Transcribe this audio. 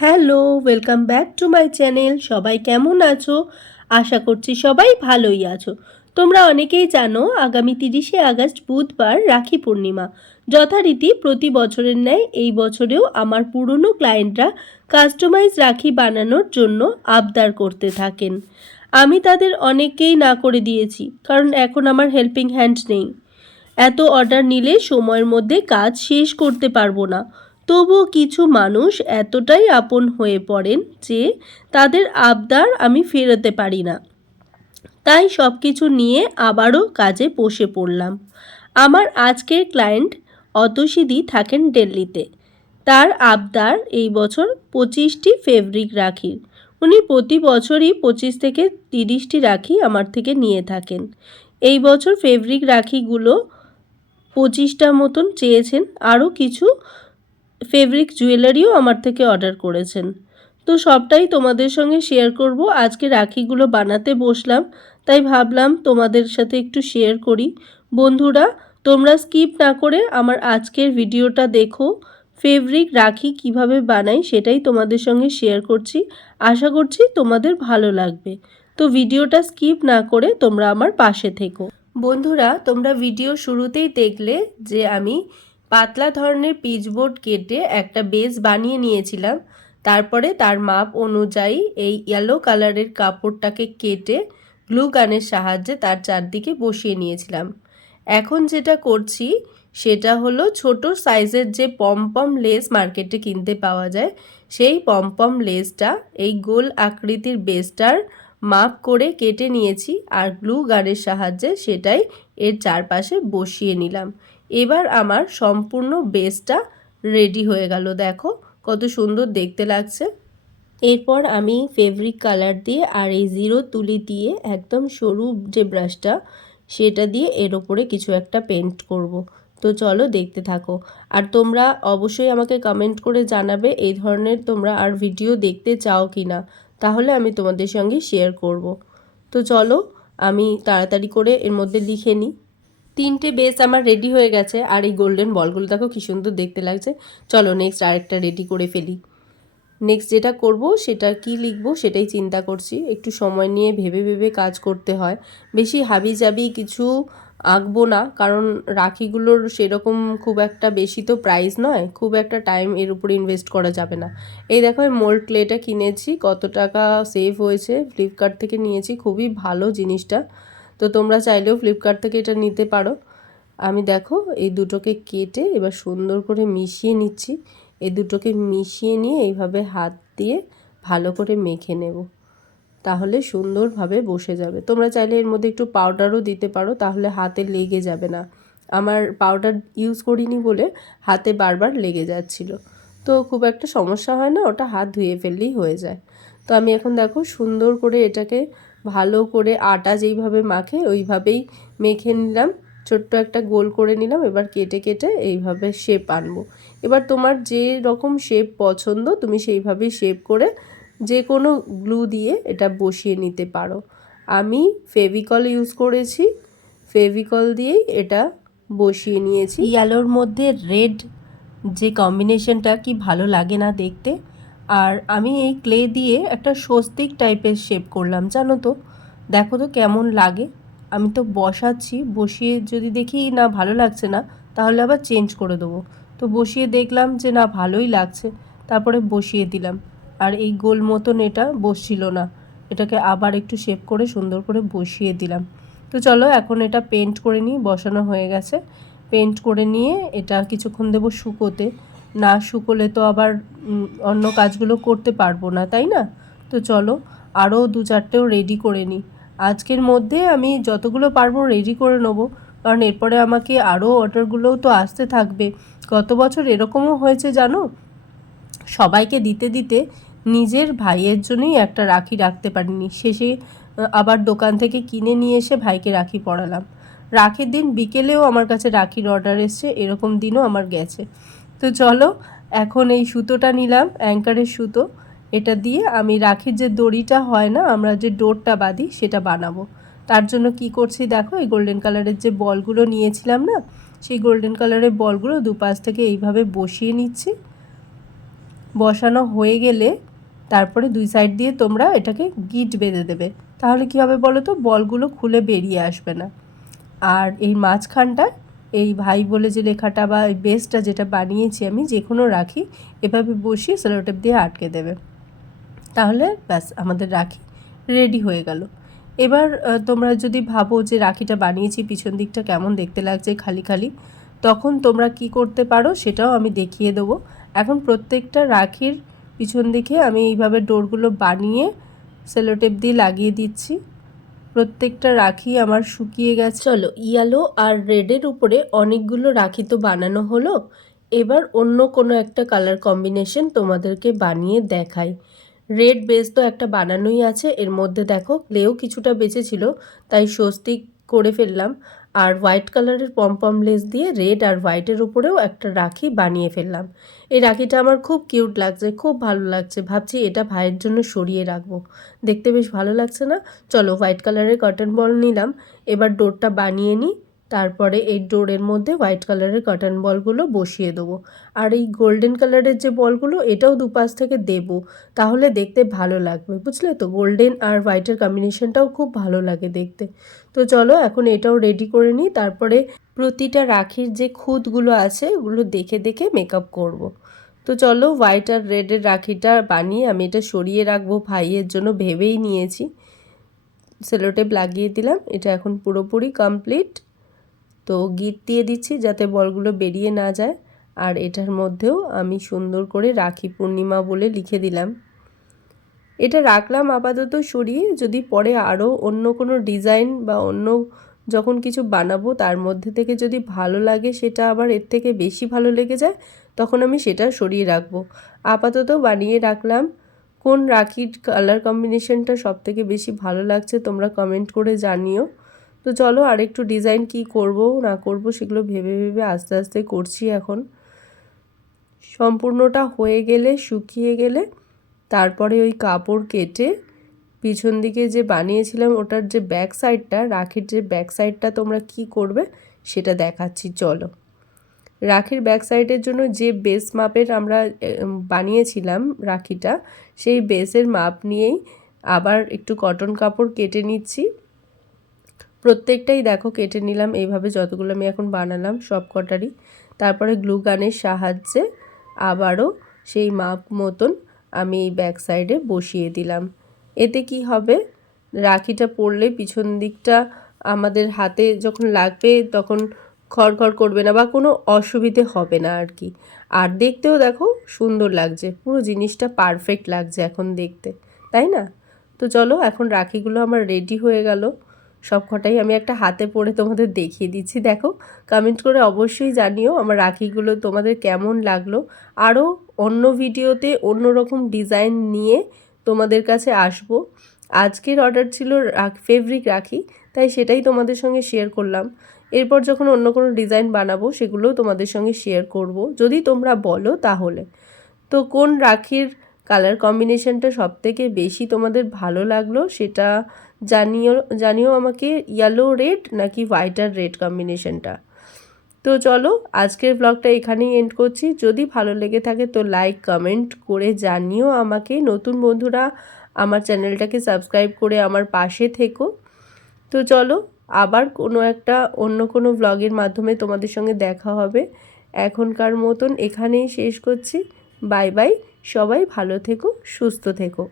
Hello, welcome back to my channel. সবাই কেমন আছো? আশা করছি সবাই ভালোই আছো। তোমরা অনেকেই জানো আগামী 30শে আগস্ট বুধবার রাখি পূর্ণিমা। যথারীতি প্রতি বছরের ন্যায় এই বছরেও আমার পুরনো ক্লায়েন্টরা কাস্টমাইজ রাখি বানানোর জন্য আবদার করতে থাকেন। আমি তাদের অনেককেই না করে দিয়েছি, কারণ এখন আমার হেল্পিং হ্যান্ড নেই। এত অর্ডার নিলে সময়ের মধ্যে কাজ শেষ করতে পারবো না। তবুও কিছু মানুষ এতটাই আপন হয়ে পড়েন যে তাদের আবদার আমি ফেরাতে পারি না। তাই সব কিছু নিয়ে আবারও কাজে বসে পড়লাম। আমার আজকের ক্লায়েন্ট অতসীদি থাকেন দিল্লিতে। তার আবদার এই বছর 25টি ফেব্রিক রাখির। উনি প্রতি বছরই 25 থেকে 30টি রাখি আমার থেকে নিয়ে থাকেন। এই বছর ফেব্রিক রাখিগুলো 25টা মতন চেয়েছেন। আরও কিছু ফেব্রিক জুয়েলারিও আমার থেকে অর্ডার করেছেন। তো সবটাই তোমাদের সঙ্গে শেয়ার করব। আজকে রাখিগুলো বানাতে বসলাম, তাই ভাবলাম তোমাদের সাথে একটু শেয়ার করি। বন্ধুরা, তোমরা স্কিপ না করে আমার আজকের ভিডিওটা দেখো। ফেব্রিক রাখি কিভাবে বানাই সেটাই তোমাদের সঙ্গে শেয়ার করছি। আশা করছি তোমাদের ভালো লাগবে। তো ভিডিওটা স্কিপ না করে তোমরা আমার পাশে থেকো। বন্ধুরা, তোমরা ভিডিও শুরুতেই দেখলে যে আমি পাতলা ধরনের পিচবোর্ড কেটে একটা বেস বানিয়ে নিয়েছিলাম। তারপরে তার মাপ অনুযায়ী এই ইয়েলো কালারের কাপড়টাকে কেটে গ্লু গানের সাহায্যে তার চারদিকে বসিয়ে নিয়েছিলাম। এখন যেটা করছি সেটা হলো ছোট সাইজের যে পমপম লেস মার্কেটে কিনতে পাওয়া যায়, সেই পমপম লেসটা এই গোল আকৃতির বেসটার মাপ করে কেটে নিয়েছি আর গ্লু গানের সাহায্যে সেটাই এর চারপাশে বসিয়ে নিলাম। এবার আমার সম্পূর্ণ বেসটা রেডি হয়ে গেল। দেখো কত সুন্দর দেখতে লাগছে। এরপর আমি ফেব্রিক কালার দিয়ে আর এই জিরো তুলি দিয়ে একদম সরু যে ব্রাশটা সেটা দিয়ে এর ওপরে কিছু একটা পেন্ট করব। তো চলো দেখতে থাকো। আর তোমরা অবশ্যই আমাকে কমেন্ট করে জানাবে এই ধরনের তোমরা আর ভিডিও দেখতে চাও কি না, তাহলে আমি তোমাদের সঙ্গে শেয়ার করব। তো চলো আমি তাড়াতাড়ি করে এর মধ্যে লিখে নিই। 3টে বেস আমার রেডি হয়ে গেছে আর এই গোল্ডেন বলগুলো দেখো কি সুন্দর দেখতে লাগছে। চলো নেক্সট আরেকটা রেডি করে ফেলি। নেক্সট যেটা করব সেটা কি লিখব সেটাই চিন্তা করছি। একটু সময় নিয়ে ভেবে ভেবে কাজ করতে হয়। বেশি হাবিজাবি কিছু আঁকবো না, কারণ রাখিগুলোর সেরকম খুব একটা বেশি তো প্রাইস নয়, খুব একটা টাইম এর উপরে ইনভেস্ট করা যাবে না। এই দেখো মোল্ড ক্লেটা কিনেছি, কত টাকা সেভ হয়েছে। ফ্লিপকার্ট থেকে নিয়েছি, খুবই ভালো জিনিসটা। তো তোমরা চাইলেও ফ্লিপকার্ট থেকে এটা নিতে পারো। আমি দেখো এই দুটোকে কেটে এবার সুন্দর করে মিশিয়ে নিচ্ছি। এই দুটোকে মিশিয়ে নিয়ে এইভাবে হাত দিয়ে ভালো করে মেখে নেব, তাহলে সুন্দরভাবে বসে যাবে। তোমরা চাইলে এর মধ্যে একটু পাউডারও দিতে পারো, তাহলে হাতে লেগে যাবে না। আমার পাউডার ইউজ করিনি বলে হাতে বারবার লেগে যাচ্ছিল। তো খুব একটা সমস্যা হয় না, ওটা হাত ধুয়ে ফেললেই হয়ে যায়। তো আমি এখন দেখো সুন্দর করে এটাকে ভালো করে আটা যেইভাবে মাখে ওইভাবেই মেখে নিলাম। ছোট্ট একটা গোল করে নিলাম। এবার কেটে কেটে এইভাবে শেপ আনবো। এবার তোমার যে রকম শেপ পছন্দ তুমি সেইভাবেই শেপ করে যে কোনো গ্লু দিয়ে এটা বসিয়ে নিতে পারো। আমি ফেভিকল ইউজ করেছি, ফেভিকল দিয়েই এটা বসিয়ে নিয়েছি। ইয়েলোর মধ্যে রেড যে কম্বিনেশনটা কি ভালো লাগে না দেখতে। আর আমি এই ক্লে দিয়ে একটা স্বস্তিক টাইপের শেপ করলাম, জানো তো। দেখো তো কেমন লাগে। আমি তো বসাচ্ছি, বসিয়ে যদি দেখি না ভালো লাগছে না তাহলে আবার চেঞ্জ করে দেবো। তো বসিয়ে দেখলাম যে না ভালোই লাগছে, তারপরে বসিয়ে দিলাম। আর এই গোল মতন এটা বসছিল না, এটাকে আবার একটু শেপ করে সুন্দর করে বসিয়ে দিলাম। তো চলো এখন এটা পেন্ট করে নিই। বসানো হয়ে গেছে। পেন্ট করে নিয়ে এটা কিছুক্ষণ দেবো শুকোতে। না শুকোলে তো আবার অন্য কাজগুলো করতে পারবো না, তাই না? তো চলো আরও 2-4টেও রেডি করে নিই। আজকের মধ্যে আমি যতগুলো পারবো রেডি করে নেবো, কারণ এরপরে আমাকে আরও অর্ডারগুলোও তো আসতে থাকবে। গত বছর এরকমও হয়েছে জানো, সবাইকে দিতে দিতে নিজের ভাইয়ের জন্যই একটা রাখি রাখতে পারিনি। শেষে আবার দোকান থেকে কিনে নিয়ে এসে ভাইকে রাখি পরালাম। রাখির দিন বিকেলেও আমার কাছে রাখির অর্ডার এসছে, এরকম দিনও আমার গেছে। তো চলো এখন এই সুতোটা নিলাম, অ্যাঙ্কারের সুতো। এটা দিয়ে আমি রাখির যে দড়িটা হয় না, আমরা যে ডোরটা বাঁধি সেটা বানাবো। তার জন্য কি করছি দেখো, এই গোল্ডেন কালারের যে বলগুলো নিয়েছিলাম না, সেই গোল্ডেন কালারের বলগুলো দুপাশ থেকে এইভাবে বসিয়ে নিচ্ছি। বসানো হয়ে গেলে তারপরে দুই সাইড দিয়ে তোমরা এটাকে গিট বেঁধে দেবে। তাহলে কী হবে বলো তো, বলগুলো খুলে বেরিয়ে আসবে না। আর এই মাঝখানটা এই ভাই বলে যে লেখাটা বা এই বেসটা যেটা বানিয়েছি আমি, যে কোনো রাখি এভাবে বসিয়ে সেলোটেপ দিয়ে আটকে দেবে। তাহলে ব্যাস আমাদের রাখি রেডি হয়ে গেল। এবার তোমরা যদি ভাবো যে রাখিটা বানিয়েছি পিছন দিকটা কেমন দেখতে লাগছে খালি খালি, তখন তোমরা কি করতে পারো সেটাও আমি দেখিয়ে দেবো। এখন প্রত্যেকটা রাখির পিছন দিকে আমি এইভাবে ডোরগুলো বানিয়ে সেলোটেপ দিয়ে লাগিয়ে দিচ্ছি। প্রত্যেকটা রাখি আমার শুকিয়ে গেছে। চলো, ইয়েলো আর রেডের উপরে অনেকগুলো রাখি তো বানানো হলো, এবার অন্য কোনো একটা কালার কম্বিনেশন তোমাদেরকে বানিয়ে দেখাই। রেড বেস তো একটা বানানোই আছে, এর মধ্যে দেখো ক্লেও কিছুটা বেঁচেছিল, তাই স্বস্তিক করে ফেললাম। আর হোয়াইট কালারের পমপম লেস দিয়ে রেড আর হোয়াইটের উপরেও একটা রাখি বানিয়ে ফেললাম। এই রাখিটা আমার খুব কিউট লাগছে, খুব ভালো লাগছে, ভাবছি এটা ভাইয়ের জন্য সরিয়ে রাখবো, দেখতে বেশ ভালো লাগছে না? চলো, হোয়াইট কালারের কটন বল নিলাম, এবার ডোরটা বানিয়ে নিই। তারপরে এই ডোরের মধ্যে হোয়াইট কালারের কটন বলগুলো বসিয়ে দেবো। আর এই গোল্ডেন কালারের যে বলগুলো, এটাও দুপাশ থেকে দেবো, তাহলে দেখতে ভালো লাগবে, বুঝলে তো? গোল্ডেন আর হোয়াইটের কম্বিনেশনটাও খুব ভালো লাগে দেখতে। তো চলো এখন এটাও রেডি করে নিই, তারপরে প্রতিটা রাখির যে খুঁতগুলো আছে ওগুলো দেখে দেখে মেকআপ করব। তো চলো, হোয়াইট আর রেডের রাখিটা বানিয়ে আমি এটা সরিয়ে রাখবো, ভাইয়ের জন্য ভেবেই নিয়েছি। সেলোটেপ লাগিয়ে দিলাম, এটা এখন পুরোপুরি কমপ্লিট। তো গিট দিয়ে দিচ্ছি যাতে বলগুলো বেরিয়ে না যায়। আর এটার মধ্যেও আমি সুন্দর করে রাখি পূর্ণিমা বলে লিখে দিলাম। এটা রাখলাম আপাতত সরিয়ে, যদি পরে আরও অন্য কোনো ডিজাইন বা অন্য যখন কিছু বানাবো তার মধ্যে থেকে যদি ভালো লাগে, সেটা আবার এর থেকে বেশি ভালো লেগে যায়, তখন আমি সেটা সরিয়ে রাখবো। আপাতত বানিয়ে রাখলাম। কোন রাখির কালার কম্বিনেশনটা সবথেকে বেশি ভালো লাগছে তোমরা কমেন্ট করে জানিও। তো চলো, আরেকটু ডিজাইন কি করব না করব সেগুলো ভেবে ভেবে আস্তে আস্তে করছি এখন। সম্পূর্ণটা হয়ে গেলে, শুকিয়ে গেলে, তারপরে ওই কাপড় কেটে পিছন দিকে যে বানিয়েছিলাম ওটার যে ব্যাক সাইডটা, রাখির যে ব্যাক সাইডটা তোমরা কি করবে সেটা দেখাচ্ছি। চলো, রাখির ব্যাক সাইডের জন্য যে বেস মাপের আমরা বানিয়েছিলাম রাখিটা, সেই বেসের মাপ নিয়েই আবার একটু কটন কাপড় কেটে নিচ্ছি। প্রত্যেকটাই দেখো কেটে নিলাম এইভাবে, যতগুলো আমি এখন বানালাম সব কটারই। তারপরে গ্লু গানের সাহায্যে আবারও সেই মাপ মতন আমি এই ব্যাক সাইডে বসিয়ে দিলাম। এতে কি হবে, রাখিটা পরলে পিছন দিকটা আমাদের হাতে যখন লাগবে তখন খড়খড় করবে না বা কোনো অসুবিধে হবে না আর কি। আর দেখতেও দেখো সুন্দর লাগছে, পুরো জিনিসটা পারফেক্ট লাগছে এখন দেখতে, তাই না? তো চলো, এখন রাখিগুলো আমার রেডি হয়ে গেল সব কটাই। আমি একটা হাতে পরে তোমাদের দেখিয়ে দিচ্ছি, দেখো। কমেন্ট করে অবশ্যই জানিও আমার রাখিগুলো তোমাদের কেমন লাগলো। আরও অন্য ভিডিওতে অন্য রকম ডিজাইন নিয়ে তোমাদের কাছে আসবো। আজকের অর্ডার ছিল ফেব্রিক রাখি, তাই সেটাই তোমাদের সঙ্গে শেয়ার করলাম। এরপর যখন অন্য কোনো ডিজাইন বানাবো সেগুলোও তোমাদের সঙ্গে শেয়ার করব, যদি তোমরা বলো তাহলে। তো কোন রাখির কালার কম্বিনেশনটা সবথেকে বেশি তোমাদের ভালো লাগলো সেটা জানিও আমাকে, ইয়েলো রেড নাকি হোয়াইট আর রেড কম্বিনেশনটা। তো চলো, আজকের ব্লগটা এখানেই এন্ড করছি। যদি ভালো লেগে থাকে তো লাইক কমেন্ট করে জানিও আমাকে। নতুন বন্ধুরা আমার চ্যানেলটাকে সাবস্ক্রাইব করে আমার পাশে থেকো। তো চলো, আবার অন্য কোনো ব্লগের মাধ্যমে তোমাদের সঙ্গে দেখা হবে। এখনকার মতন এখানেই শেষ করছি। বাই বাই, সবাই ভালো থেকো, সুস্থ থেকো।